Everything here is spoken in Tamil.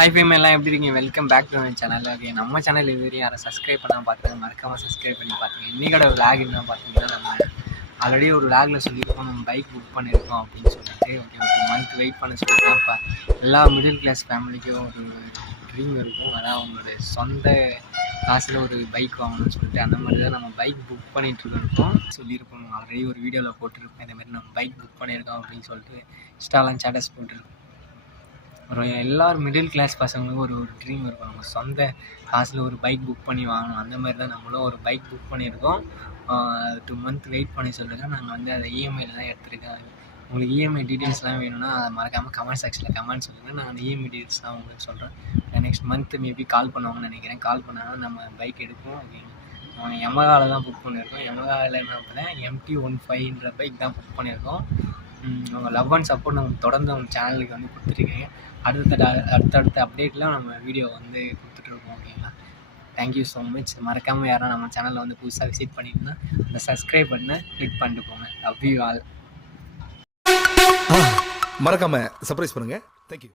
ஹாய் ஃபேம் எல்லாம் எப்படி இருக்கீங்க? Welcome back to my channel. Okay, நம்ம சேனல் இது வரையும் யாரும் சப்ஸ்கிரைப் பண்ணாமல் பார்த்துங்க, மறக்காமல் சப்ஸ்கிரைப் பண்ணி பார்த்துங்க. இன்றைக்கோட விளாக் என்ன பார்த்தீங்கன்னா, நம்ம ஆல்ரெடி ஒரு விளாகில் சொல்லியிருக்கோம் நம்ம பைக் புக் பண்ணியிருக்கோம் அப்படின்னு சொல்லிட்டு. ஓகே, ஒரு 2 மந்த் வெயிட் பண்ண சொல்லிட்டு இப்போ எல்லா மிடில் கிளாஸ் ஃபேமிலிக்கும் ஒரு ட்ரீம் இருக்கும். அதான் அவங்களோட சொந்த காசில் ஒரு பைக் வாங்கணும்னு சொல்லிட்டு அந்த மாதிரி தான் நம்ம பைக் புக் பண்ணிகிட்ருக்கோம் சொல்லியிருக்கோம். ஆல்ரெடி ஒரு வீடியோவில் போட்டிருக்கோம் இதேமாதிரி நம்ம பைக் புக் பண்ணியிருக்கோம் அப்படின்னு சொல்லிட்டு இன்ஸ்டாலாம் ஸ்டேட்டஸ் போட்டிருக்கோம். ஒரு எல்லாரும் மிடில் கிளாஸ் பசங்களுக்கும் ஒரு ஒரு ட்ரீம் இருக்கும். நம்ம சொந்த காசில் ஒரு பைக் புக் பண்ணி வாங்கணும். அந்த மாதிரி தான் நம்மளும் ஒரு பைக் புக் பண்ணியிருக்கோம். 2 மந்த் வெயிட் பண்ணி சொல்லியிருக்கேன். நாங்கள் வந்து அதை இஎம்ஐயில் தான் எடுத்திருக்கேன். உங்களுக்கு இஎம்ஐ டீட்டெயில்ஸ்லாம் வேணும்னா அதை மறக்காமல் கமெண்ட் செக்ஷனில் கமெண்ட் சொல்லுங்கள். நான் அந்த இஎம்ஐ டீட்டெயில்ஸ்லாம் உங்களுக்கு சொல்கிறேன். நெக்ஸ்ட் மந்த் மேபி கால் பண்ணுவாங்கன்னு நினைக்கிறேன். கால் பண்ணாங்கன்னா நம்ம பைக் எடுப்போம். யமகாவில் தான் புக் பண்ணியிருக்கோம். யமகாவில் என்ன பண்ணேன், MT-15ன்ற பைக் தான் புக் பண்ணியிருக்கோம். அவங்க லவ் அண்ட் சப்போர்ட் நம்ம தொடர்ந்து அவங்க சேனலுக்கு வந்து கொடுத்துருக்கீங்க. அடுத்தடுத்த அப்டேட்லாம் நம்ம வீடியோ வந்து கொடுத்துட்ருக்கோம். ஓகேங்களா? Thank you so much. மறக்காமல் யாரும் நம்ம சேனலில் வந்து புதுசாக விசிட் பண்ணியிருந்தா அந்த சப்ஸ்கிரைப் பண்ண கிளிக் பண்ணிட்டு போங்க. Love you all. மறக்காம சர்ப்ரைஸ் பண்ணுங்க. தேங்க்யூ.